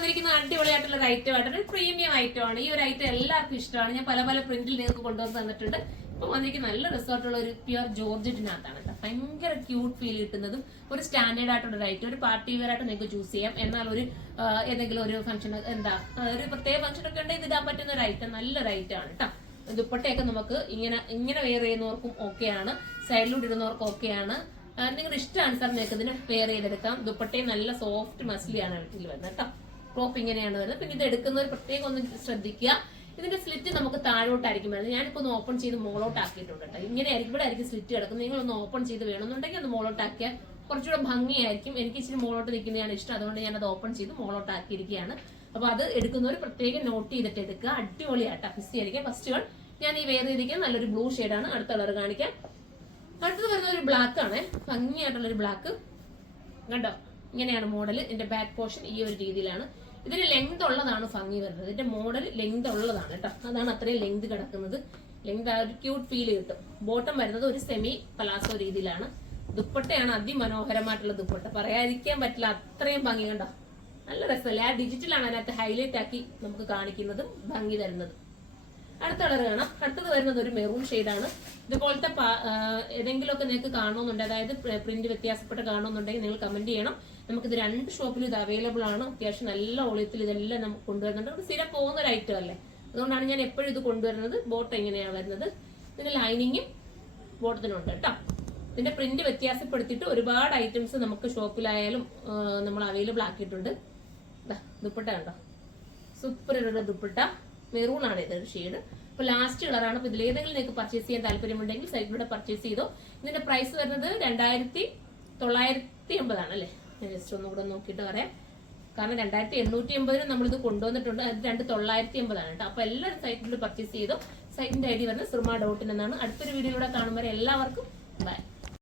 വന്നിരിക്കുന്ന അടിപൊളിയായിട്ടുള്ള ഒരു ഐറ്റം ആയിട്ടൊരു പ്രീമിയം ഐറ്റം ആണ്. ഈ ഒരു ഐറ്റം എല്ലാവർക്കും ഇഷ്ടമാണ്. ഞാൻ പല പല പ്രിന്റിൽ നിങ്ങൾക്ക് കൊണ്ടുവന്ന് തന്നിട്ടുണ്ട്. ഇപ്പൊ വന്നിരിക്കുന്ന നല്ല റിസോർട്ടുള്ള ഒരു പ്യുവർ ജോർജറ്റിനകത്താണ് കേട്ടോ. ഭയങ്കര ക്യൂട്ട് ഫീൽ കിട്ടുന്നതും ഒരു സ്റ്റാൻഡേർഡ് ആയിട്ടുള്ള ഒരു ഐറ്റം, ഒരു പാർട്ടി വെയർ ആയിട്ട് നിങ്ങൾക്ക് ചൂസ് ചെയ്യാം. എന്നാൽ ഒരു ഏതെങ്കിലും ഒരു ഫംഗ്ഷൻ ഒരു പ്രത്യേക ഫംഗ്ഷൻ ഒക്കെ ഉണ്ടെങ്കിൽ ഇടാൻ പറ്റുന്ന ഒരു ഐറ്റം, നല്ലൊരു ഐറ്റം ആണ് കേട്ടോ. ദുപ്പട്ടയൊക്കെ നമുക്ക് ഇങ്ങനെ വെയർ ചെയ്യുന്നവർക്കും ഓക്കെയാണ്, സൈഡിലൂടെ ഇടുന്നവർക്കും ഓക്കെയാണ്. നിങ്ങളുടെ ഇഷ്ടാനുസരണം നിങ്ങൾക്ക് ഇതിന് വെയർ ചെയ്തെടുക്കാം. ദുപ്പട്ടയും നല്ല സോഫ്റ്റ് മസ്ലിയാണ് വീട്ടിൽ വരുന്നത് കേട്ടോ. ടോപ്പ് ഇങ്ങനെയാണ് വരുന്നത്. പിന്നെ ഇത് എടുക്കുന്നവർ പ്രത്യേകം ഒന്ന് ശ്രദ്ധിക്കുക, ഇതിന്റെ സ്ലിറ്റ് നമുക്ക് താഴോട്ടായിരിക്കും വരുന്നത്. ഞാനിപ്പോ ഒന്ന് ഓപ്പൺ ചെയ്ത് മോളോട്ട് ആക്കിയിട്ടുണ്ട് കേട്ടോ. ഇങ്ങനെ ആയിരിക്കും, ഇവിടെ ആയിരിക്കും സ്ലിറ്റ് കിടക്കുന്നത്. നിങ്ങളൊന്ന് ഓപ്പൺ ചെയ്ത് വേണമെന്നുണ്ടെങ്കിൽ ഒന്ന് മോളോട്ട് ആക്കിയാൽ കുറച്ചുകൂടെ ഭംഗിയായിരിക്കും. എനിക്ക് ഇച്ചിരി മോളോട്ട് നിൽക്കുന്നതാണ് ഇഷ്ടം, അതുകൊണ്ട് ഞാനത് ഓപ്പൺ ചെയ്ത് മോളോട്ട് ആക്കിയിരിക്കുകയാണ്. അപ്പൊ അത് എടുക്കുന്നവർ പ്രത്യേകം നോട്ട് ചെയ്തിട്ട് എടുക്കുക. അടിപൊളിയാട്ടോ, ഫിസ് ആയിരിക്കും. ഫസ്റ്റ് വൺ ഞാൻ ഈ വെയർ ചെയ്തിരിക്കാൻ നല്ലൊരു ബ്ലൂ ഷെയ്ഡാണ്. അടുത്ത കളർ കാണിക്കാം. അടുത്തത് വരുന്ന ഒരു ബ്ലാക്ക് ആണ്, ഭംഗിയായിട്ടുള്ളൊരു ബ്ലാക്ക് കണ്ടോ. ഇങ്ങനെയാണ് മോഡൽ. ഇതിന്റെ ബാക്ക് പോർഷൻ ഈ ഒരു രീതിയിലാണ്. ഇതിന് ലെങ്ത് ഉള്ളതാണ് ഭംഗി വരുന്നത്. ഇതിന്റെ മോഡൽ ലെങ്ത് ഉള്ളതാണ് കേട്ടോ, അതാണ് അത്രയും ലെങ്ത് കിടക്കുന്നത്. ലെങ്ത് ആ ഒരു ക്യൂട്ട് ഫീൽ കിട്ടും. ബോട്ടം വരുന്നത് ഒരു സെമി പലാസോ രീതിയിലാണ്. ദുപ്പട്ടയാണ് അതിമനോഹരമായിട്ടുള്ള ദുപ്പട്ട, പറയാതിരിക്കാൻ പറ്റില്ല, അത്രയും ഭംഗി കണ്ടോ. നല്ല രസമല്ലേ. ആ ഡിജിറ്റലാണ് അതിനകത്ത് ഹൈലൈറ്റ് ആക്കി നമുക്ക് കാണിക്കുന്നതും ഭംഗി തരുന്നത്. അടുത്ത കളർ കാണാം. അടുത്തത് വരുന്നത് ഒരു മെറൂൺ ഷെയ്ഡാണ്. ഇതുപോലത്തെ ഏതെങ്കിലുമൊക്കെ നിങ്ങൾക്ക് കാണുന്നുണ്ട്, അതായത് പ്രിന്റ് വ്യത്യാസപ്പെട്ട് കാണുന്നുണ്ടെങ്കിൽ നിങ്ങൾ കമന്റ് ചെയ്യണം. നമുക്കിത് 2 ഷോപ്പിലും ഇത് അവൈലബിൾ ആണ്. അത്യാവശ്യം നല്ല ഒളിയത്തിൽ ഇതെല്ലാം നമുക്ക് കൊണ്ടുവരുന്നുണ്ട്. ഇത് സ്ഥിരം പോകുന്ന ഒരു ഐറ്റം അല്ലേ, അതുകൊണ്ടാണ് ഞാൻ എപ്പോഴും ഇത് കൊണ്ടുവരുന്നത്. ബോട്ടം ഇങ്ങനെയാണ് വരുന്നത്. ഇതിന്റെ ലൈനിങ്ങും ബോട്ടത്തിനുണ്ട് കേട്ടോ. ഇതിന്റെ പ്രിന്റ് വ്യത്യാസപ്പെടുത്തിയിട്ട് ഒരുപാട് ഐറ്റംസ് നമുക്ക് ഷോപ്പിലായാലും നമ്മൾ അവൈലബിൾ ആക്കിയിട്ടുണ്ട്. ദുപ്പട്ട കണ്ടോ, സൂപ്പർ ഒരു ദുപ്പട്ട. മെറൂൺ ആണ് ഇതൊരു ഷെയ്ഡ്. അപ്പൊ ലാസ്റ്റ് കളറാണ്. അപ്പൊ ഇതിലേതെങ്കിലും നിങ്ങൾക്ക് പർച്ചേസ് ചെയ്യാൻ താല്പര്യമുണ്ടെങ്കിൽ സൈറ്റിലൂടെ പർച്ചേസ് ചെയ്തോ. ഇതിന്റെ പ്രൈസ് വരുന്നത് 2980 ആണ് അല്ലേ. ഞാൻ ജസ്റ്റ് ഒന്നുകൂടെ നോക്കിയിട്ട് പറയാം, കാരണം 2880 നമ്മളിത് കൊണ്ടുവന്നിട്ടുണ്ട്. അത് 2980 ആണ് കേട്ടോ. അപ്പൊ എല്ലാവരും സൈറ്റിലൂടെ പർച്ചേസ് ചെയ്തോ. സൈറ്റിന്റെ ഐഡി വരുന്നത് surma.in എന്നാണ്. അടുത്തൊരു വീഡിയോയിലൂടെ കാണുമ്പോൾ എല്ലാവർക്കും ബൈ.